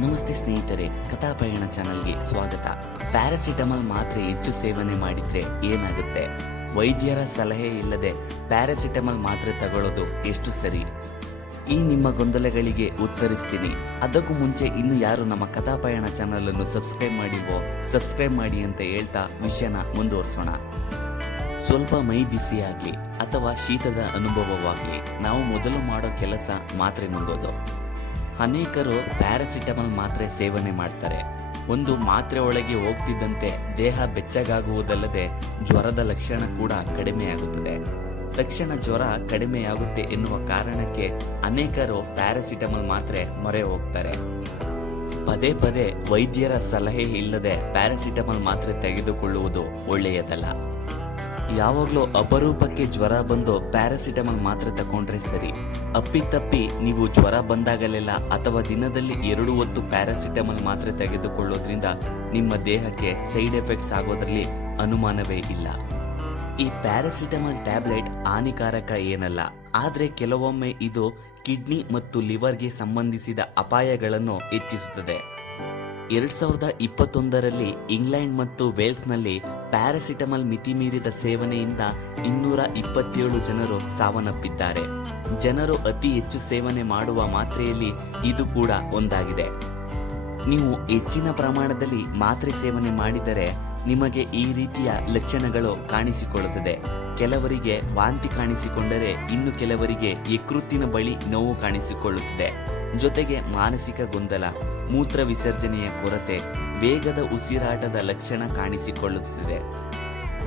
ನಮಸ್ತೆ ಸ್ನೇಹಿತರೆ, ಕಥಾಪಯಣ ಚಾನಲ್ಗೆ ಸ್ವಾಗತ. ಪ್ಯಾರಾಸಿಟಮಾಲ್ ಮಾತ್ರೆ ಹೆಚ್ಚು ಸೇವನೆ ಮಾಡಿದ್ರೆ ಏನಾಗುತ್ತೆ? ವೈದ್ಯರ ಸಲಹೆ ಇಲ್ಲದೆ ಪ್ಯಾರಾಸಿಟಮಾಲ್ ಮಾತ್ರೆ ತಗೊಳ್ಳೋದು ಎಷ್ಟು ಸರಿ? ಈ ನಿಮ್ಮ ಗೊಂದಲಗಳಿಗೆ ಉತ್ತರಿಸ್ತೀನಿ. ಅದಕ್ಕೂ ಮುಂಚೆ ಇನ್ನು ಯಾರು ನಮ್ಮ ಕಥಾಪಯಣ ಚಾನಲ್ ಅನ್ನು ಸಬ್ಸ್ಕ್ರೈಬ್ ಮಾಡಿಲ್ವೋ ಸಬ್ಸ್ಕ್ರೈಬ್ ಮಾಡಿ ಅಂತ ಹೇಳ್ತಾ ವಿಷಯನ ಮುಂದುವರಿಸೋಣ. ಸ್ವಲ್ಪ ಮೈ ಬಿಸಿಯಾಗ್ಲಿ ಅಥವಾ ಶೀತದ ಅನುಭವವಾಗ್ಲಿ, ನಾವು ಮೊದಲು ಮಾಡೋ ಕೆಲಸ ಮಾತ್ರೆ ನುಂಗೋದು. ಅನೇಕರು ಪ್ಯಾರಾಸಿಟಮಾಲ್ ಮಾತ್ರೆ ಸೇವನೆ ಮಾಡ್ತಾರೆ. ಒಂದು ಮಾತ್ರೆ ಒಳಗೆ ಹೋಗ್ತಿದ್ದಂತೆ ದೇಹ ಬೆಚ್ಚಗಾಗುವುದಲ್ಲದೆ ಜ್ವರದ ಲಕ್ಷಣ ಕೂಡ ಕಡಿಮೆಯಾಗುತ್ತದೆ. ತಕ್ಷಣ ಜ್ವರ ಕಡಿಮೆಯಾಗುತ್ತೆ ಎನ್ನುವ ಕಾರಣಕ್ಕೆ ಅನೇಕರು ಪ್ಯಾರಾಸಿಟಮಾಲ್ ಮಾತ್ರೆ ಮೊರೆ ಹೋಗ್ತಾರೆ. ಪದೇ ಪದೇ ವೈದ್ಯರ ಸಲಹೆ ಇಲ್ಲದೆ ಪ್ಯಾರಾಸಿಟಮಾಲ್ ಮಾತ್ರೆ ತೆಗೆದುಕೊಳ್ಳುವುದು ಒಳ್ಳೆಯದಲ್ಲ. ಯಾವಾಗಲೂ ಅಪರೂಪಕ್ಕೆ ಜ್ವರ ಬಂದು ಪ್ಯಾರಾಸಿಟಮಾಲ್ ಮಾತ್ರೆ ತಗೊಂಡ್ರೆ ಸರಿ. ಅಪ್ಪಿತಪ್ಪಿ ನೀವು ಜ್ವರ ಬಂದಾಗಲೆಲ್ಲ ಅಥವಾ ದಿನದಲ್ಲಿ 2 ಹೊತ್ತು ಪ್ಯಾರಾಸಿಟಮಾಲ್ ಮಾತ್ರೆ ತೆಗೆದುಕೊಳ್ಳೋದ್ರಿಂದ ನಿಮ್ಮ ದೇಹಕ್ಕೆ ಸೈಡ್ ಎಫೆಕ್ಟ್ಸ್ ಆಗೋದ್ರಲ್ಲಿ ಅನುಮಾನವೇ ಇಲ್ಲ. ಈ ಪ್ಯಾರಾಸಿಟಮಾಲ್ ಟ್ಯಾಬ್ಲೆಟ್ ಹಾನಿಕಾರಕ ಏನಲ್ಲ, ಆದರೆ ಕೆಲವೊಮ್ಮೆ ಇದು ಕಿಡ್ನಿ ಮತ್ತು ಲಿವರ್ಗೆ ಸಂಬಂಧಿಸಿದ ಅಪಾಯಗಳನ್ನು ಹೆಚ್ಚಿಸುತ್ತದೆ. 2021ರಲ್ಲಿ ಇಂಗ್ಲೆಂಡ್ ಮತ್ತು ವೇಲ್ಸ್ನಲ್ಲಿ ಪ್ಯಾರಾಸಿಟಮಾಲ್ ಮಿತಿಮೀರಿದ ಸೇವನೆಯಿಂದ 227 ಜನರು ಸಾವನ್ನಪ್ಪಿದ್ದಾರೆ. ಜನರು ಅತಿ ಹೆಚ್ಚು ಸೇವನೆ ಮಾಡುವ ಮಾತ್ರೆಯಲ್ಲಿ ಇದು ಕೂಡ ಒಂದಾಗಿದೆ. ನೀವು ಹೆಚ್ಚಿನ ಪ್ರಮಾಣದಲ್ಲಿ ಮಾತ್ರೆ ಸೇವನೆ ಮಾಡಿದರೆ ನಿಮಗೆ ಈ ರೀತಿಯ ಲಕ್ಷಣಗಳು ಕಾಣಿಸಿಕೊಳ್ಳುತ್ತದೆ. ಕೆಲವರಿಗೆ ವಾಂತಿ ಕಾಣಿಸಿಕೊಂಡರೆ ಇನ್ನು ಕೆಲವರಿಗೆ ಯಕೃತ್ತಿನ ಬಳಿ ನೋವು ಕಾಣಿಸಿಕೊಳ್ಳುತ್ತದೆ. ಜೊತೆಗೆ ಮಾನಸಿಕ ಗೊಂದಲ, ಮೂತ್ರ ವಿಸರ್ಜನೆಯ ಕೊರತೆ, ವೇಗದ ಉಸಿರಾಟದ ಲಕ್ಷಣ ಕಾಣಿಸಿಕೊಳ್ಳುತ್ತದೆ.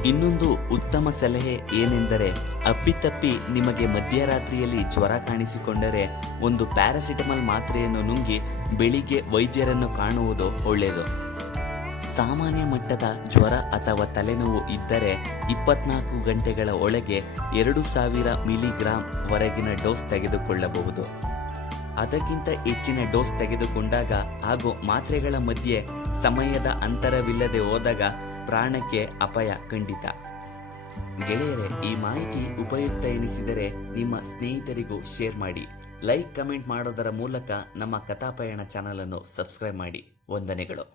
ಇನ್ನೊಂದು ಉತ್ತಮ ಸಲಹೆ ಏನೆಂದರೆ, ಅಪ್ಪಿತಪ್ಪಿ ನಿಮಗೆ ಮಧ್ಯರಾತ್ರಿಯಲ್ಲಿ ಜ್ವರ ಕಾಣಿಸಿಕೊಂಡರೆ ಒಂದು ಪ್ಯಾರಾಸಿಟಮಾಲ್ ಮಾತ್ರೆಯನ್ನು ನುಂಗಿ ಬೆಳಿಗ್ಗೆ ವೈದ್ಯರನ್ನು ಕಾಣುವುದು ಒಳ್ಳೆಯದು. ಸಾಮಾನ್ಯ ಮಟ್ಟದ ಜ್ವರ ಅಥವಾ ತಲೆನೋವು ಇದ್ದರೆ 24 ಗಂಟೆಗಳ ಒಳಗೆ 2000 ಮಿಲಿಗ್ರಾಂ ವರೆಗಿನ ಡೋಸ್ ತೆಗೆದುಕೊಳ್ಳಬಹುದು. ಅದಕ್ಕಿಂತ ಹೆಚ್ಚಿನ ಡೋಸ್ ತೆಗೆದುಕೊಂಡಾಗ ಹಾಗೂ ಮಾತ್ರೆಗಳ ಮಧ್ಯೆ ಸಮಯದ ಅಂತರವಿಲ್ಲದೆ ಹೋದಾಗ ಪ್ರಾಣಕ್ಕೆ ಅಪಾಯ ಖಂಡಿತ. ಗೆಳೆಯರೇ, ಈ ಮಾಹಿತಿ ಉಪಯುಕ್ತ ಎನಿಸಿದರೆ ನಿಮ್ಮ ಸ್ನೇಹಿತರಿಗೂ ಶೇರ್ ಮಾಡಿ. ಲೈಕ್, ಕಮೆಂಟ್ ಮಾಡೋದರ ಮೂಲಕ ನಮ್ಮ ಕಥಾಪಯಣ ಚಾನಲ್ ಅನ್ನು ಸಬ್ಸ್ಕ್ರೈಬ್ ಮಾಡಿ. ವಂದನೆಗಳು.